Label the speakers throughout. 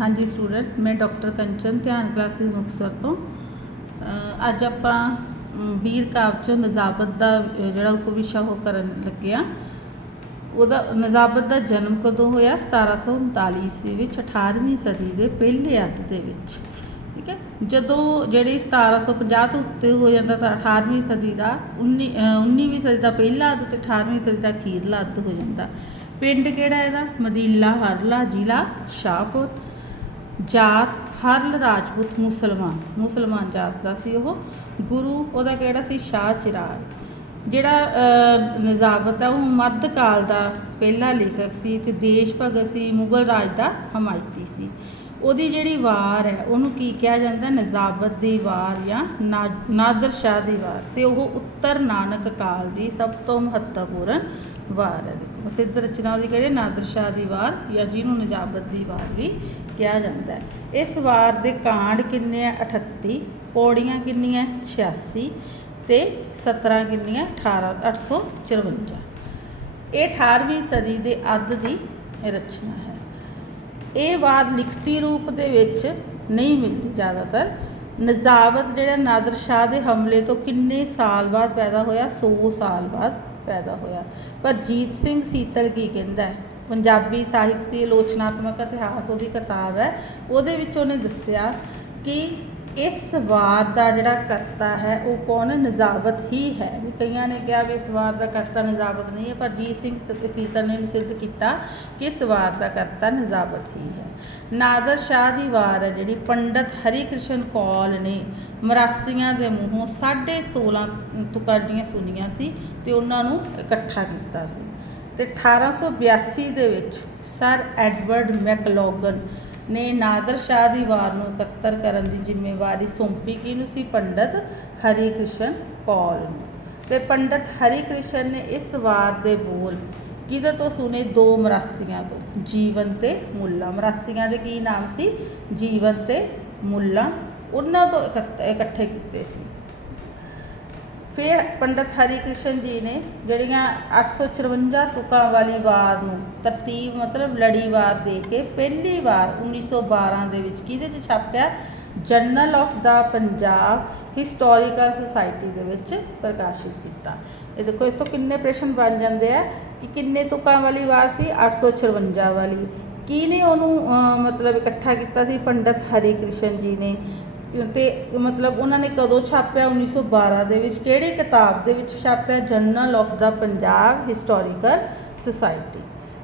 Speaker 1: ਹਾਂਜੀ ਸਟੂਡੈਂਟਸ ਮੈਂ ਡਾਕਟਰ ਕੰਚਨ ਧਿਆਨ ਕਲਾਸਿਸ ਮੁਕਤਸਰ ਤੋਂ। ਅੱਜ ਆਪਾਂ ਵੀਰ ਕਾਵ ਚੋਂ ਨਜ਼ਾਬਤ ਦਾ ਜਿਹੜਾ ਉਪਵਿਸ਼ਾ ਉਹ ਕਰਨ ਲੱਗੇ ਆ। ਉਹਦਾ ਨਜ਼ਾਬਤ ਦਾ ਜਨਮ ਕਦੋਂ ਹੋਇਆ? 1739 ਈਸਵੀ ਵਿੱਚ 18ਵੀਂ ਸਦੀ ਦੇ ਪਹਿਲੇ ਅੱਧ ਦੇ ਵਿੱਚ। ਠੀਕ ਹੈ? ਜਦੋਂ ਜਿਹੜੀ 1750 ਤੋਂ ਉੱਤੇ ਹੋ ਜਾਂਦਾ ਤਾਂ 18ਵੀਂ ਸਦੀ ਦਾ 19 ਅ, 19ਵੀਂ ਸਦੀ ਦਾ ਪਹਿਲਾ ਅੱਧ ਤੇ 18ਵੀਂ ਸਦੀ ਦਾ ਅਖੀਰਲਾ ਅੱਧ ਹੋ ਜਾਂਦਾ। ਪਿੰਡ ਕਿਹੜਾ ਇਹਦਾ? ਮਦੀਲਾ ਹਰਲਾ ਜ਼ਿਲ੍ਹਾ ਸ਼ਾਹਪੁਰ। ਜਾਤ ਹਰਲ ਰਾਜਪੂਤ ਮੁਸਲਮਾਨ ਮੁਸਲਮਾਨ ਜਾਤ ਦਾ ਸੀ ਉਹ। ਗੁਰੂ ਉਹਦਾ ਕਿਹੜਾ ਸੀ? ਸ਼ਾਹ ਚਿਰਾਗ। ਜਿਹੜਾ ਅ, ਨਜ਼ਾਬਤ ਹੈ ਉਹ ਮੱਧ ਕਾਲ ਦਾ ਪਹਿਲਾ ਲੇਖਕ ਸੀ ਤੇ ਦੇਸ਼ ਭਗਤ ਸੀ ਮੁਗਲ ਰਾਜ ਦਾ ਹਮਾਇਤੀ ਸੀ। ਉਹਦੀ ਜਿਹੜੀ ਵਾਰ ਹੈ, ਉਹਨੂੰ ਕੀ ਕਿਹਾ ਜਾਂਦਾ? ਨਜ਼ਾਬਤ ਦੀ ਵਾਰ ਜਾਂ ਨਾਦਰ ਸ਼ਾਹ ਦੀ ਵਾਰ। ਤੇ ਉਹ ਉੱਤਰ ਨਾਨਕ ਕਾਲ ਦੀ ਸਭ ਤੋਂ ਮਹੱਤਵਪੂਰਨ ਵਾਰ ਹੈ। ਦੇਖੋ, ਪ੍ਰਸਿੱਧ ਰਚਨਾ ਉਹਦੀ ਕਿਹੜੀ ਨਾਦਰ ਸ਼ਾਹ ਦੀ ਵਾਰ ਜਾਂ ਜਿਹਨੂੰ ਨਜਾਬਤ ਦੀ ਵਾਰ ਵੀ ਕਿਹਾ ਜਾਂਦਾ ਹੈ। ਇਸ ਵਾਰ ਦੇ ਕਾਂਡ ਕਿੰਨੇ ਆ? 38 ਪੌੜੀਆਂ ਕਿੰਨੀਆਂ? 86 ਤੇ 17 ਕਿੰਨੀਆਂ? 18 854 ਇਹ 18ਵੀਂ ਸਦੀ ਦੇ ਅੱਧ ਦੀ ਰਚਨਾ ਹੈ। ਇਹ ਵਾਰ ਲਿਖਤੀ ਰੂਪ ਦੇ ਵਿੱਚ ਨਹੀਂ ਮਿਲਦੀ ਜ਼ਿਆਦਾਤਰ। ਨਜ਼ਾਵਤ ਜਿਹੜਾ ਨਾਦਰ ਸ਼ਾਹ ਦੇ ਹਮਲੇ ਤੋਂ ਕਿੰਨੇ ਸਾਲ ਬਾਅਦ ਪੈਦਾ ਹੋਇਆ? 100 ਸਾਲ ਬਾਅਦ ਪੈਦਾ ਹੋਇਆ। ਪਰ ਜੀਤ ਸਿੰਘ ਸੀਤਲ ਕੀ ਕਹਿੰਦਾ ਹੈ? ਪੰਜਾਬੀ ਸਾਹਿਤ ਦੀ ਆਲੋਚਨਾਤਮਕ ਇਤਿਹਾਸ, ਉਹਦੀ ਕਿਤਾਬ ਹੈ। ਉਹਦੇ ਵਿੱਚ ਉਹਨੇ ਦੱਸਿਆ ਕਿ ਇਸ ਵਾਰ ਦਾ ਜਿਹੜਾ ਕਰਤਾ ਹੈ, ਉਹ ਕੌਣ ਹੈ? ਹੀ ਹੈ। ਵੀ ਕਈਆਂ ਨੇ ਕਿਹਾ ਵੀ ਇਸ ਵਾਰ ਦਾ ਕਰਤਾ ਨਜ਼ਾਬਤ ਨਹੀਂ ਹੈ, ਪਰ ਜੀਤ ਸਿੰਘ ਸ- ਸੀਤਲ ਨੇ ਸਿੱਧ ਕੀਤਾ ਕਿ ਇਸ ਵਾਰ ਦਾ ਕਰਤਾ ਨਜ਼ਾਬਤ ਹੀ ਹੈ। ਨਾਦਰ ਸ਼ਾਹ ਦੀ ਵਾਰ ਹੈ ਜਿਹੜੀ ਪੰਡਤ ਹਰੀ ਕ੍ਰਿਸ਼ਨ ਕੌਲ ਨੇ ਮਰਾਸੀਆਂ ਦੇ ਮੂੰਹੋਂ 16.5 ਤੁਕਾਰੀਆਂ ਸੁਣੀਆਂ ਸੀ ਤੇ ਉਹਨਾਂ ਨੂੰ ਇਕੱਠਾ ਕੀਤਾ ਸੀ। ਤੇ 1882 ਦੇ ਵਿੱਚ ਸਰ ਐਡਵਰਡ ਮੈਕਲੋਗਨ ਨੇ ਨਾਦਰ ਸ਼ਾਹ ਦੀ ਵਾਰ ਨੂੰ ਇਕੱਤਰ ਕਰਨ ਦੀ ਜ਼ਿੰਮੇਵਾਰੀ ਸੌਂਪੀ। ਕਿਹਨੂੰ ਸੀ? ਪੰਡਤ ਹਰੀ ਕ੍ਰਿਸ਼ਨ ਕੌਲ ਨੂੰ। ਤੇ ਪੰਡਤ ਹਰੀ ਕ੍ਰਿਸ਼ਨ ਨੇ ਇਸ ਵਾਰ ਦੇ ਬੋਲ ਕਿਹਦੇ ਤੋਂ ਸੁਨੇ ਦੋ ਮਰਾਸੀਆਂ ਤੋਂ। ਜੀਵਨ ਤੇ ਮੁੱਲਾ। ਮਰਾਸੀਆਂ ਦੇ ਕੀ ਨਾਮ ਸੀ? ਜੀਵਨ ਤੇ ਮੁੱਲਾ। ਉਹਨਾਂ ਤੋਂ ਇਕੱਠ- ਇਕੱਠੇ ਕੀਤੇ ਸੀ। ਫਿਰ ਪੰਡਤ ਹਰੀ ਕ੍ਰਿਸ਼ਨ ਜੀ ਨੇ ਜਿਹੜੀਆਂ 854 ਤੁਕਾਂ ਵਾਲੀ ਵਾਰ ਨੂੰ ਤਰਤੀਬ ਮਤਲਬ ਲੜੀਵਾਰ ਦੇ ਕੇ ਪਹਿਲੀ ਵਾਰ 1912 ਦੇ ਵਿੱਚ ਕਿਹਦੇ 'ਚ ਛਾਪਿਆ? Journal of the Punjab Historical Society ਦੇ ਵਿੱਚ ਪ੍ਰਕਾਸ਼ਿਤ ਕੀਤਾ। ਇਹ ਦੇਖੋ, ਇਸ ਤੋਂ ਕਿੰਨੇ ਪ੍ਰਸ਼ਨ ਬਣ ਜਾਂਦੇ ਆ ਕਿ ਕਿੰਨੇ ਤੁਕਾਂ ਵਾਲੀ ਵਾਰ ਸੀ? 854 ਵਾਲੀ। ਕਿਹਨੇ ਉਹਨੂੰ ਮਤਲਬ ਇਕੱਠਾ ਕੀਤਾ ਸੀ? ਪੰਡਤ ਹਰੀ ਕ੍ਰਿਸ਼ਨ ਜੀ ਨੇ। ਤੇ ਮਤਲਬ ਉਹਨਾਂ ਨੇ ਕਦੋਂ ਛਾਪਿਆ? 1912 ਦੇ ਵਿੱਚ। ਕਿਹੜੀ ਕਿਤਾਬ ਦੇ ਵਿੱਚ ਛਾਪਿਆ? Journal of the Punjab Historical Society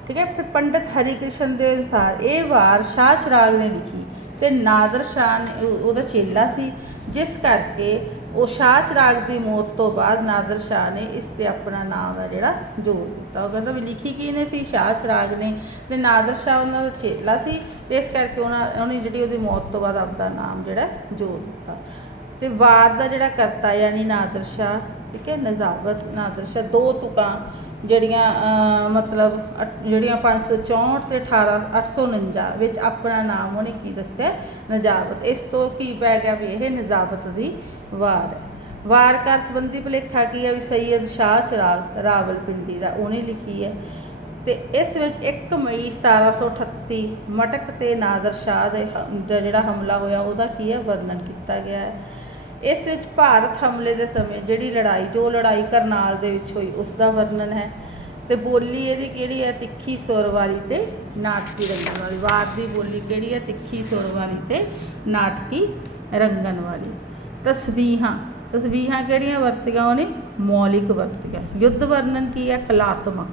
Speaker 1: ਠੀਕ ਹੈ? ਫਿਰ ਪੰਡਿਤ ਹਰੀ ਕ੍ਰਿਸ਼ਨ ਦੇ ਅਨੁਸਾਰ ਇਹ ਵਾਰ ਸ਼ਾਹ ਚਿਰਾਗ ਨੇ ਲਿਖੀ। ਤੇ ਨਾਦਰ ਸ਼ਾਹ ਨੇ ਉਹਦਾ ਚੇਲਾ ਸੀ। ਜਿਸ ਕਰਕੇ ਉਹ ਸ਼ਾਹ ਚਿਰਾਗ ਦੀ ਮੌਤ ਤੋਂ ਬਾਅਦ ਨਾਦਰ ਸ਼ਾਹ ਨੇ ਇਸ ਤੇ ਆਪਣਾ ਨਾਮ ਹੈ ਜਿਹੜਾ ਜੋੜ ਦਿੱਤਾ। ਉਹ ਕਹਿੰਦਾ ਵੀ ਲਿਖੀ ਕੀ ਨੇ ਸੀ? ਸ਼ਾਹ ਚਿਰਾਗ ਨੇ। ਤੇ ਨਾਦਰ ਸ਼ਾਹ ਉਹਨਾਂ ਦਾ ਚੇਲਾ ਸੀ। ਤੇ ਇਸ ਕਰਕੇ ਉਹਨਾਂ, ਉਹਨੇ ਜਿਹੜੀ ਉਹਦੀ ਮੌਤ ਤੋਂ ਬਾਅਦ ਆਪਦਾ ਨਾਮ ਜਿਹੜਾ ਜੋੜ ਦਿੱਤਾ। ਤੇ ਵਾਰ ਦਾ ਜਿਹੜਾ ਕਰਤਾ ਯਾਨੀ ਨਾਦਰ ਸ਼ਾਹ ਠੀਕ ਹੈ ਨਜ਼ਾਬਤ ਨਾਦਰ ਸ਼ਾਹ ਦੋ ਤੁਕਾਂ ਜਿਹੜੀਆਂ ਮਤਲਬ ਅਟ- ਜਿਹੜੀਆਂ 564 ਤੇ 18 849 ਵਿੱਚ ਆਪਣਾ ਨਾਮ ਉਹਨੇ ਕੀ ਦੱਸਿਆ? ਨਜਾਬਤ ਇਸ ਤੋਂ ਕੀ ਪੈ ਗਿਆ ਵੀ ਇਹ ਨਜਾਬਤ ਦੀ ਵਾਰ ਹੈ। ਵਾਰ ਕਰ ਸੰਬੰਧੀ ਭੁਲੇਖਾ ਕੀ ਹੈ ਵੀ ਸੈਯਦ ਸ਼ਾਹ ਚਿਰਾਗ, ਰਾਵਲਪਿੰਡੀ ਦਾ? ਉਹਨੇ ਲਿਖੀ ਹੈ। ਤੇ ਇਸ ਵਿੱਚ 1 ਮਈ 1738 ਮਟਕ ਤੇ ਨਾਦਰ ਸ਼ਾਹ ਦੇ ਜਿਹੜਾ ਹਮਲਾ ਹੋਇਆ, ਉਹਦਾ ਕੀ ਹੈ? ਵਰਣਨ ਕੀਤਾ ਗਿਆ ਹੈ। ਇਸ ਵਿੱਚ ਭਾਰਤ ਹਮਲੇ ਦੇ ਸਮੇਂ ਜਿਹੜੀ ਲੜਾਈ, ਜੋ ਲੜਾਈ ਕਰਨਾਲ ਦੇ ਵਿੱਚ ਹੋਈ ਉਸ ਦਾ ਵਰਣਨ ਹੈ। ਤੇ ਬੋਲੀ ਇਹਦੀ ਕਿਹੜੀ ਹੈ? ਤਿੱਖੀ ਸੁਰ ਵਾਲੀ ਤੇ ਨਾਟਕੀ ਰੰਗਣ ਵਾਲੀ। ਵਾਰ ਦੀ ਬੋਲੀ ਕਿਹੜੀ ਹੈ? ਤਿੱਖੀ ਸੁਰ ਵਾਲੀ ਤੇ ਨਾਟਕੀ ਰੰਗਣ ਵਾਲੀ। ਤਸਬੀਹਾਂ ਤਸਬੀਹਾਂ ਕਿਹੜੀਆਂ ਵਰਤੀਆਂ ਉਹਨੇ? ਮੌਲਿਕ ਵਰਤੀਆਂ। ਯੁੱਧ ਵਰਣਨ ਕੀ ਹੈ? ਕਲਾਤਮਕ।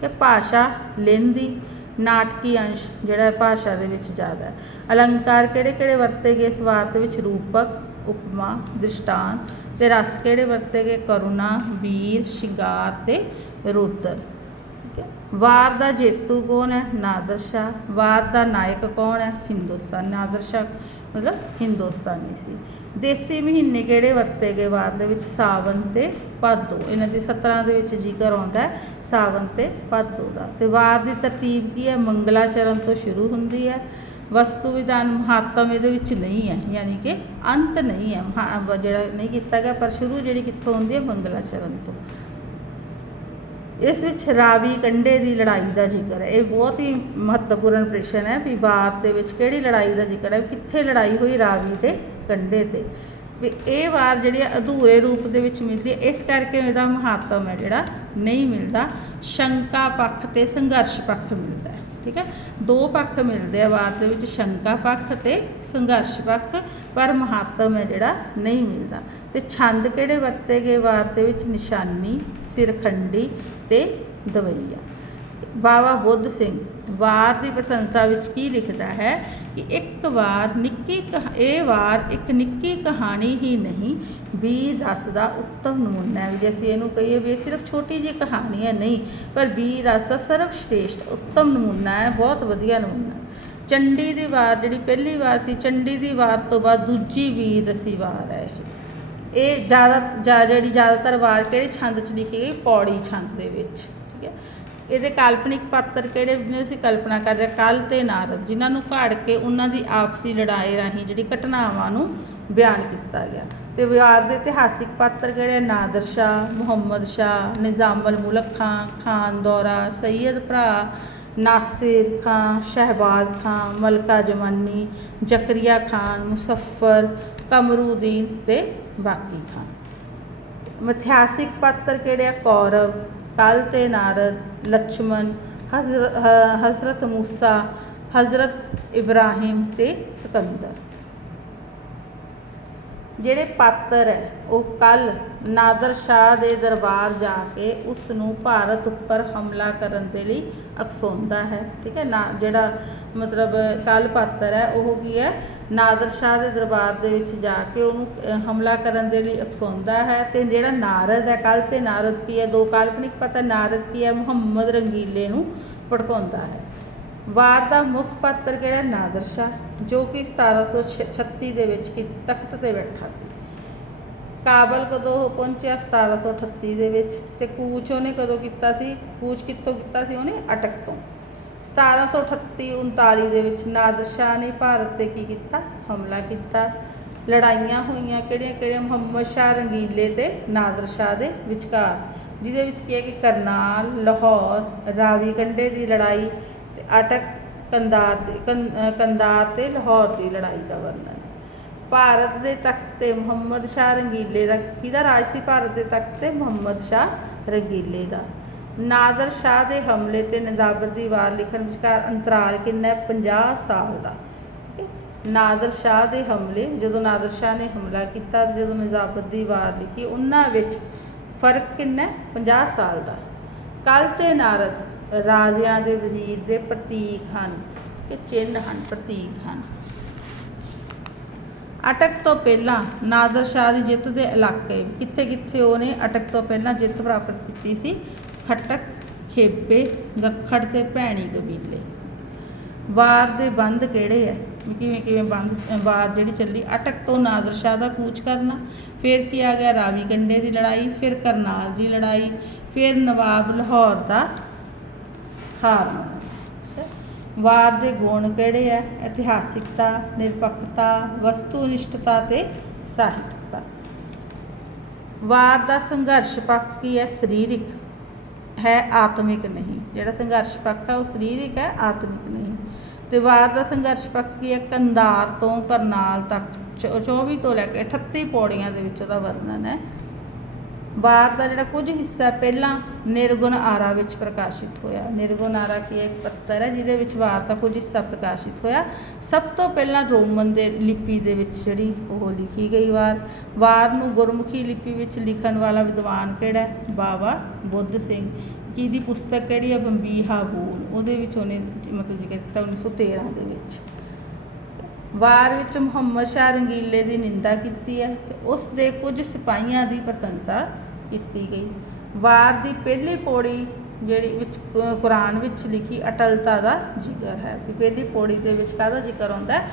Speaker 1: ਕਿ ਭਾਸ਼ਾ, ਲਹਿੰਦੀ, ਨਾਟਕੀ ਅੰਸ਼ ਜਿਹੜਾ ਭਾਸ਼ਾ ਦੇ ਵਿੱਚ ਜ਼ਿਆਦਾ ਹੈ। ਅਲੰਕਾਰ ਕਿਹੜੇ ਕਿਹੜੇ ਵਰਤੇ ਗਏ? ਇਸ ਵਾਰ ਦੇ ਵਿੱਚ ਰੂਪਕ ਉਪਮਾ, ਦ੍ਰਿਸ਼ਟਾਂਤ ਤੇ ਰਸ ਕਿਹੜੇ ਵਰਤੇ ਗਏ? ਕਰੁਣਾ ਵੀਰ ਸ਼ਿੰਗਾਰ ਤੇ ਰੋਦਰ ਠੀਕ ਹੈ। ਵਾਰ ਦਾ ਜੇਤੂ ਕੌਣ ਹੈ? ਨਾਦਰ ਸ਼ਾਹ। ਵਾਰ ਦਾ ਨਾਇਕ ਕੌਣ ਹੈ? ਹਿੰਦੁਸਤਾਨ। ਨਾਦਰ ਸ਼ਾਹ ਮਤਲਬ ਹਿੰਦੁਸਤਾਨੀ ਸੀ। ਦੇਸੀ ਮਹੀਨੇ ਕਿਹੜੇ ਵਰਤੇ ਗਏ? ਵਾਰ ਦੇ ਵਿੱਚ ਸਾਵਨ ਤੇ ਭਾਦੋ। ਇਹਨਾਂ ਦੀ 17 ਦੇ ਵਿੱਚ ਜ਼ਿਕਰ ਆਉਂਦਾ ਹੈ ਸਾਵਨ ਤੇ ਭਾਦੋ ਦਾ। ਤੇ ਵਾਰ ਦੀ ਤਰਤੀਬ ਕੀ ਹੈ? ਮੰਗਲਾਚਰਨ ਤੋਂ ਸ਼ੁਰੂ ਹੁੰਦੀ ਹੈ। ਵਸਤੂ ਵਿਧਾਨ ਮਹਾਤਮ ਇਹਦੇ ਵਿੱਚ ਨਹੀਂ ਹੈ, ਯਾਨੀ ਕਿ ਅੰਤ ਨਹੀਂ ਹੈ। ਮਹਾ- ਜਿਹੜਾ ਨਹੀਂ ਕੀਤਾ ਗਿਆ, ਪਰ ਸ਼ੁਰੂ ਜਿਹੜੀ ਕਿੱਥੋਂ ਹੁੰਦੀ ਹੈ? ਮੰਗਲਾਚਰਨ ਤੋਂ। ਇਸ ਵਿੱਚ ਰਾਵੀ ਕੰਡੇ ਦੀ ਲੜਾਈ ਦਾ ਜ਼ਿਕਰ ਹੈ। ਇਹ ਬਹੁਤ ਹੀ ਮਹੱਤਵਪੂਰਨ ਪ੍ਰਸ਼ਨ ਹੈ ਵੀ ਵਾਰ ਦੇ ਵਿੱਚ ਕਿਹੜੀ ਲੜਾਈ ਦਾ ਜ਼ਿਕਰ ਹੈ? ਕਿੱਥੇ ਲੜਾਈ ਹੋਈ ਰਾਵੀ ਤੇ ਕੰਡੇ ਤੇ? ਵੀ ਇਹ ਵਾਰ ਜਿਹੜੀ ਹੈ, ਅਧੂਰੇ ਰੂਪ ਦੇ ਵਿੱਚ ਮਿਲਦੀ ਹੈ। ਇਸ ਕਰਕੇ ਇਹਦਾ ਮਹੱਤਵ ਹੈ ਜਿਹੜਾ ਨਹੀਂ ਮਿਲਦਾ। ਸ਼ੰਕਾ ਪੱਖ ਤੇ ਸੰਘਰਸ਼ ਪੱਖ ਮਿਲਦਾ ਹੈ। ਠੀਕ ਹੈ? ਦੋ ਪੱਖ ਮਿਲਦੇ ਆ ਵਾਰ ਦੇ ਵਿੱਚ, ਸ਼ੰਕਾ ਪੱਖ ਤੇ ਸੰਘਰਸ਼ ਪੱਖ, ਪਰ ਮਹਾਤਮ ਹੈ ਜਿਹੜਾ, ਨਹੀਂ ਮਿਲਦਾ। ਤੇ ਛੰਦ ਕਿਹੜੇ ਵਰਤੇ ਗਏ ਵਾਰ ਦੇ ਵਿੱਚ? ਨਿਸ਼ਾਨੀ, ਸਿਰਖੰਡੀ ਤੇ ਦਵਈਆ। ਬਾਵਾ ਬੁੱਧ ਸਿੰਘ, ਵਾਰ ਦੀ ਪ੍ਰਸ਼ੰਸਾ ਵਿੱਚ ਕੀ ਲਿਖਦਾ ਹੈ ਕਿ ਇੱਕ ਇੱਕ ਵਾਰ ਨਿੱਕੀ ਕਹ- ਇਹ ਵਾਰ ਇੱਕ ਨਿੱਕੀ ਕਹਾਣੀ ਹੀ ਨਹੀਂ ਵੀਰ ਰਸ ਦਾ ਉੱਤਮ ਨਮੂਨਾ ਹੈ। ਵੀ ਜੇ ਅਸੀਂ ਇਹਨੂੰ ਕਹੀਏ ਵੀ ਇਹ ਸਿਰਫ ਛੋਟੀ ਜਿਹੀ ਕਹਾਣੀ ਹੈ, ਨਹੀਂ, ਪਰ ਵੀਰ ਰਸ ਦਾ ਸਰਵ ਸ਼੍ਰੇਸ਼ਟ ਉੱਤਮ ਨਮੂਨਾ ਹੈ, ਬਹੁਤ ਵਧੀਆ ਨਮੂਨਾ ਚੰਡੀ ਦੀ ਵਾਰ ਜਿਹੜੀ ਪਹਿਲੀ ਵਾਰ ਸੀ, ਚੰਡੀ ਦੀ ਵਾਰ ਤੋਂ ਬਾਅਦ ਦੂਜੀ ਵੀਰ ਰਸੀ ਵਾਰ ਹੈ ਇਹ। ਇਹ ਜ਼ਿਆਦਾ ਜਿਹੜੀ ਜ਼ਿਆਦਾਤਰ ਵਾਰ ਕਿਹੜੇ ਛੰਦ 'ਚ ਲਿਖੀ ਗਈ? ਪੌੜੀ ਛੰਦ ਦੇ ਵਿੱਚ, ਠੀਕ ਹੈ? ਇਹਦੇ ਕਾਲਪਨਿਕ ਪਾਤਰ ਕਿਹੜੇ ਨੇ, ਅਸੀਂ ਕਲਪਨਾ ਕਰਦੇ ਹਾਂ, ਕੱਲ ਤੇ ਨਾਰਦ, ਜਿਨ੍ਹਾਂ ਨੂੰ ਘਾੜ ਕੇ ਉਹਨਾਂ ਦੀ ਆਪਸੀ ਲੜਾਈ ਰਾਹੀਂ ਜਿਹੜੀ ਘਟਨਾਵਾਂ ਨੂੰ ਬਿਆਨ ਕੀਤਾ ਗਿਆ। ਤੇ ਵਿਹਾਰ ਦੇ ਇਤਿਹਾਸਿਕ ਪਾਤਰ ਕਿਹੜੇ ਨਾਦਰ ਸ਼ਾਹ, ਮੁਹੰਮਦ ਸ਼ਾਹ, ਨਿਜ਼ਾਮੁਲ ਮੁਲਕ ਖਾਨ ਖਾਨ ਦੌਰਾ, ਸੈਯਦ ਭਰਾ ਨਾਸਿਰ ਖਾਨ ਸ਼ਹਿਬਾਜ਼ ਖਾਨ ਮਲਕਾ ਜਮਾਨੀ ਜ਼ਕਰੀਆ ਖਾਨ, ਮੁਸੱਫਰ, ਕਮਰੂਦੀਨ ਤੇ ਬਾਕੀ ਖਾਨ ਮਿਥਿਹਾਸਿਕ ਪਾਤਰ ਕਿਹੜੇ ਆ? ਕੌਰਵ काल ते ਨਾਰਦ लक्ष्मण हजर हजरत मूसा हजरत ਇਬਰਾਹੀਮ ਤੇ ਸਕੰਦਰ। ਜਿਹੜੇ ਪਾਤਰ ਹੈ, ਉਹ ਕੱਲ ਨਾਦਰ ਸ਼ਾਹ ਦੇ ਦਰਬਾਰ ਜਾ ਕੇ ਉਸ ਨੂੰ ਭਾਰਤ ਉੱਪਰ ਹਮਲਾ ਕਰਨ ਦੇ ਲਈ ਅਕਸਾਉਂਦਾ ਹੈ। ਠੀਕ ਹੈ, ਨਾ, ਜਿਹੜਾ ਮਤਲਬ ਕੱਲ ਪਾਤਰ ਹੈ, ਉਹ ਕੀ ਹੈ ਨਾਦਰ ਸ਼ਾਹ ਦੇ ਦਰਬਾਰ ਦੇ ਵਿੱਚ ਜਾ ਕੇ ਉਹਨੂੰ ਹਮਲਾ ਕਰਨ ਦੇ ਲਈ ਅਕਸਾਉਂਦਾ ਹੈ ਤੇ ਜਿਹੜਾ ਨਾਰਦ ਹੈ ਕੱਲ ਤੇ ਨਾਰਦ ਕੀ ਹੈ, ਦੋ ਕਾਲਪਨਿਕ ਪਤਾ ਨਾਰਦ ਕੀ ਹੈ, ਮੁਹੰਮਦ ਰੰਗੀਲੇ ਨੂੰ ਭੜਕਾਉਂਦਾ ਹੈ। ਵਾਰ ਦਾ ਮੁੱਖ ਪਾਤਰ ਕਿਹੜਾ ਹੈ? ਨਾਦਰ ਸ਼ਾਹ, ਜੋ ਕਿ 1736 ਦੇ ਵਿੱਚ ਕਿ, ਤਖਤ ਤੇ ਬੈਠਾ ਸੀ। ਕਾਬਲ ਕਦੋਂ ਉਹ ਪਹੁੰਚਿਆ? 1738 ਦੇ ਵਿੱਚ ਤੇ ਕੂਚ ਉਹਨੇ ਕਦੋਂ ਕੀਤਾ ਸੀ? ਕੂਚ ਕਿੱਥੋਂ ਕੀਤਾ ਸੀ? ਉਹਨੇ ਅਟਕ ਤੋਂ। 1738 39 ਦੇ ਵਿੱਚ ਨਾਦਰ ਸ਼ਾਹ ਨੇ ਭਾਰਤ ਤੇ ਕੀ ਕੀਤਾ? ਹਮਲਾ ਕੀਤਾ। ਲੜਾਈਆਂ ਹੋਈਆਂ ਕਿਹੜੀਆਂ ਕਿਹੜੀਆਂ? ਮੁਹੰਮਦ ਸ਼ਾਹ ਰੰਗੀਲੇ ਤੇ ਨਾਦਰ ਸ਼ਾਹ ਦੇ ਵਿਚਕਾਰ ਜਿਹਦੇ ਵਿੱਚ ਕੀ ਹੈ ਕਿ ਕਰਨਾਲ ਲਾਹੌਰ ਰਾਵੀ ਕੰਡੇ ਦੀ ਲੜਾਈ ਤੇ ਅਟਕ ਕੰਦਾਰ ਦੀ ਕੰ- ਅ, ਕੰਦਾਰ ਤੇ ਲਾਹੌਰ ਦੀ ਲੜਾਈ ਦਾ ਵਰਣਨ। ਭਾਰਤ ਦੇ ਤਖਤ ਤੇ ਮੁਹੰਮਦ ਸ਼ਾਹ ਰੰਗੀਲੇ ਦਾ ਕਿਹਦਾ ਰਾਜ ਸੀ ਭਾਰਤ ਦੇ ਤਖਤ ਤੇ? ਮੁਹੰਮਦ ਸ਼ਾਹ ਰੰਗੀਲੇ ਦਾ। ਨਾਦਰ ਸ਼ਾਹ ਦੇ ਹਮਲੇ ਤੇ ਨਜ਼ਾਬਤ ਦੀ ਵਾਰ ਲਿਖਣ ਵਿਚਕਾਰ ਅੰਤਰਾਲ ਕਿੰਨਾ ਹੈ? 50 ਸਾਲ ਦਾ। ਨਾਦਰ ਸ਼ਾਹ ਦੇ ਹਮਲੇ, ਜਦੋਂ ਨਾਦਰ ਸ਼ਾਹ ਨੇ ਹਮਲਾ ਕੀਤਾ ਤੇ ਜਦੋਂ ਨਜ਼ਾਬਤ ਦੀ ਵਾਰ ਲਿਖੀ, ਉਹਨਾਂ ਵਿੱਚ ਫ਼ਰਕ ਕਿੰਨਾ ਹੈ? 50 ਸਾਲ ਦਾ। ਕੱਲ ਤੇ ਨਾਰਦ ਰਾਜਿਆਂ ਦੇ ਵਜ਼ੀਰ ਦੇ ਪ੍ਰਤੀਕ ਹਨ ਕਿ ਚਿੰਨ੍ਹ ਹਨ, ਪ੍ਰਤੀਕ ਹਨ। ਅਟਕ ਤੋਂ ਪਹਿਲਾਂ ਨਾਦਰ ਸ਼ਾਹ ਦੀ ਜਿੱਤ ਦੇ ਇਲਾਕੇ ਕਿੱਥੇ ਕਿੱਥੇ ਉਹਨੇ ਅਟਕ ਤੋਂ ਪਹਿਲਾਂ ਜਿੱਤ ਪ੍ਰਾਪਤ ਕੀਤੀ ਸੀ? ਖਟਕ ਖੇਪੇ ਗੱਖੜ ਤੇ ਭੈਣੀ ਕਬੀਲੇ। ਵਾਰ ਦੇ ਬੰਦ ਕਿਹੜੇ ਹੈ ਕਿਵੇਂ ਕਿਵੇਂ ਬੰਦ ਵਾਰ ਜਿਹੜੀ ਚੱਲੀ, ਅਟਕ ਤੋਂ ਨਾਦਰ ਸ਼ਾਹ ਦਾ ਕੂਚ ਕਰਨਾ, ਫਿਰ ਕੀ ਆ ਗਿਆ ਰਾਵੀ ਕੰਡੇ ਦੀ ਲੜਾਈ, ਫਿਰ ਕਰਨਾਲ ਦੀ ਲੜਾਈ, ਫਿਰ ਨਵਾਬ ਲਾਹੌਰ ਦਾ ਹਾਰ ਮੰਨਣਾ। ਵਾਰ ਦੇ ਗੁਣ ਕਿਹੜੇ ਹੈ ਇਤਿਹਾਸਿਕਤਾ, ਨਿਰਪੱਖਤਾ ਵਸਤੂਨਿਸ਼ਟਤਾ ਤੇ ਸਾਹਿਤਕਤਾ। ਵਾਰ ਦਾ ਸੰਘਰਸ਼ ਪੱਖ ਕੀ ਹੈ ਸਰੀਰਿਕ। ਹੈ ਆਤਮਿਕ ਨਹੀਂ। ਜਿਹੜਾ ਸੰਘਰਸ਼ ਪੱਖ ਹੈ ਉਹ ਸਰੀਰਿਕ ਹੈ, ਆਤਮਿਕ ਨਹੀਂ। ਤੇ ਬਾਅਦ ਦਾ ਸੰਘਰਸ਼ ਪੱਖ ਕੀ ਹੈ? ਕੰਧਾਰ ਤੋਂ ਕਰਨਾਲ ਤੱਕ, ਚੌ- 24 ਤੋਂ ਲੈ ਕੇ 38 ਪੌੜੀਆਂ ਦੇ ਵਿੱਚ ਉਹਦਾ ਵਰਣਨ ਹੈ। ਵਾਰ ਦਾ ਜਿਹੜਾ ਕੁਝ ਹਿੱਸਾ ਪਹਿਲਾਂ ਨਿਰਗੁਣ ਆਰਾ ਵਿੱਚ ਪ੍ਰਕਾਸ਼ਿਤ ਹੋਇਆ। ਨਿਰਗੁਣ ਆਰਾ ਕੀ ਹੈ? ਇੱਕ ਪੱਤਰ ਹੈ, ਜਿਹਦੇ ਵਿੱਚ ਵਾਰ ਦਾ ਕੁਝ ਹਿੱਸਾ ਪ੍ਰਕਾਸ਼ਿਤ ਹੋਇਆ। ਸਭ ਤੋਂ ਪਹਿਲਾਂ ਰੋਮਨ ਦੇ ਲਿਪੀ ਦੇ ਵਿੱਚ ਜਿਹੜੀ ਉਹ ਲਿਖੀ ਗਈ ਵਾਰ। ਵਾਰ ਨੂੰ ਗੁਰਮੁਖੀ ਲਿਪੀ ਵਿੱਚ ਲਿਖਣ ਵਾਲਾ ਵਿਦਵਾਨ ਕਿਹੜਾ ਬਾਬਾ ਬੁੱਧ ਸਿੰਘ। ਕਿਹਦੀ ਪੁਸਤਕ ਕਿਹੜੀ ਹੈ? ਬੰਬੀਹਾ ਬੂਲ। ਉਹਦੇ ਵਿੱਚ ਉਹਨੇ ਜ- ਮਤਲਬ ਜ਼ਿਕਰ ਕੀਤਾ 1913 ਦੇ ਵਿੱਚ। ਵਾਰ ਵਿੱਚ ਮੁਹੰਮਦ ਸ਼ਾਹ ਰੰਗੀਲੇ ਦੀ ਨਿੰਦਾ ਕੀਤੀ ਹੈ ਤੇ ਉਸ ਦੇ ਕੁਝ ਸਿਪਾਹੀਆਂ ਦੀ ਪ੍ਰਸ਼ੰਸਾ ਕੀਤੀ ਗਈ। ਵਾਰ ਦੀ ਪਹਿਲੀ ਪੌੜੀ ਜਿਹੜੀ ਵਿੱਚ ਕੁਰਾਨ ਵਿੱਚ ਲਿਖੀ ਅਟਲਤਾ ਦਾ ਜ਼ਿਕਰ ਹੈ। ਵੀ ਪਹਿਲੀ ਪੌੜੀ ਦੇ ਵਿੱਚ ਕਾਹਦਾ ਜ਼ਿਕਰ ਆਉਂਦਾ ਹੈ?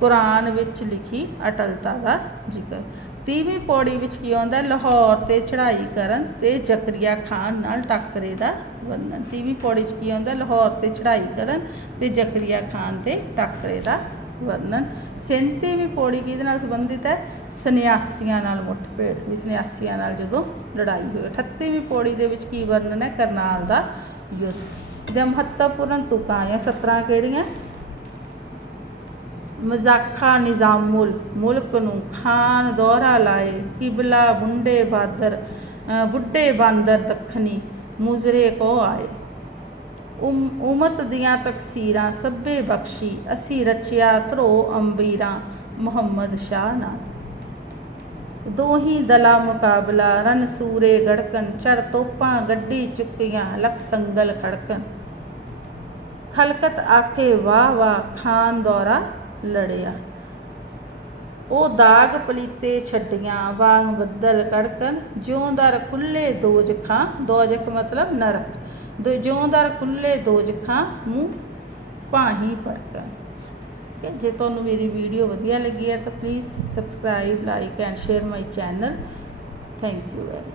Speaker 1: ਕੁਰਾਨ ਵਿੱਚ ਲਿਖੀ ਅਟਲਤਾ ਦਾ ਜ਼ਿਕਰ। ਤੀਵੀਂ ਪੌੜੀ ਵਿੱਚ ਕੀ ਆਉਂਦਾ ਲਾਹੌਰ ਤੇ ਚੜ੍ਹਾਈ ਕਰਨ ਤੇ ਜ਼ਕਰੀਆ ਖਾਨ ਨਾਲ ਟੱਕਰੇ ਦਾ ਵਰਣਨ ਤੀਵੀਂ ਪੌੜੀ 'ਚ ਕੀ ਆਉਂਦਾ ਲਾਹੌਰ ਤੇ ਚੜ੍ਹਾਈ ਕਰਨ ਤੇ ਜ਼ਕਰੀਆ ਖਾਨ ਤੇ ਟੱਕਰੇ ਦਾ ਵਰਣਨ। 37ਵੀਂ ਪੌੜੀ ਕਿਹਦੇ ਨਾਲ ਸੰਬੰਧਿਤ ਹੈ? ਸੰਨਿਆਸੀਆਂ ਨਾਲ ਮੁੱਠਭੇੜ ਵੀ ਸੰਨਿਆਸੀਆਂ ਨਾਲ ਜਦੋਂ ਲੜਾਈ ਹੋਈ। 38ਵੀਂ ਪੌੜੀ ਦੇ ਵਿੱਚ ਕੀ ਵਰਣਨ ਹੈ? ਕਰਨਾਲ ਦਾ ਯੁੱਧ। ਦੇ ਮਹੱਤਵਪੂਰਨ ਤੁਕਾਂ ਜਾਂ 17 ਕਿਹੜੀਆਂ? ਮਜ਼ਾਖਾ ਨਿਜ਼ਾਮੁਲ ਮੁਲਕ ਨੂੰ ਖਾਨ ਦੌਰਾ ਲਾਏ। ਕਿਬਲਾ, ਬੁੰਡੇ ਬਾਦਰ ਬੁੱਢੇ ਬਾਂਦਰ ਦੱਖਣੀ। ਮੁਜ਼ਰੇ ਕੋ ਆਏ। ਉਮਤ ਦੀਆਂ ਤਕਸੀਰਾਂ ਸਭੇ ਬਖਸ਼ੀ, ਅਸੀਂ ਰਚਿਆ ਧਰੋ ਅੰਬੀਰਾਂ, ਮੁਹੰਮਦ ਸ਼ਾਹ ਨਾਲ। ਦੋਹੀ ਦਲਾ ਮੁਕਾਬਲਾ ਰਨ ਸੂਰੇ ਗੜਕਨ ਚੜ ਤੋਪਾਂ ਗੱਡੀ ਚੁੱਕੀਆਂ, ਲਖ ਸੰਗਲ ਖੜਕਨ ਖਲਕਤ ਆਖੇ, ਵਾਹ ਵਾਹ, ਖਾਨ ਦੌਰਾ ਲੜਿਆ। ਉਹ ਦਾਗ ਪਲੀਤੇ ਛੱਡੀਆਂ, ਵਾਂਗ ਬੱਦਲ ਕੜਕਨ ਜਿਉਂਦਰ ਖੁੱਲੇ ਦੋਜਖਾਂ, ਦੋਜਖ ਮਤਲਬ ਨਰਕ। ਜਿਉਂਦਰ ਖੁੱਲੇ ਦੋਜਖਾਂ ਮੂੰਹ ਪਾਹੀ ਪੜਕਣ ਠੀਕ ਹੈ, ਜੇ ਤੁਹਾਨੂੰ ਮੇਰੀ ਵੀਡੀਓ ਵਧੀਆ ਲੱਗੀ ਹੈ ਤਾਂ please subscribe like and share my channel thank you very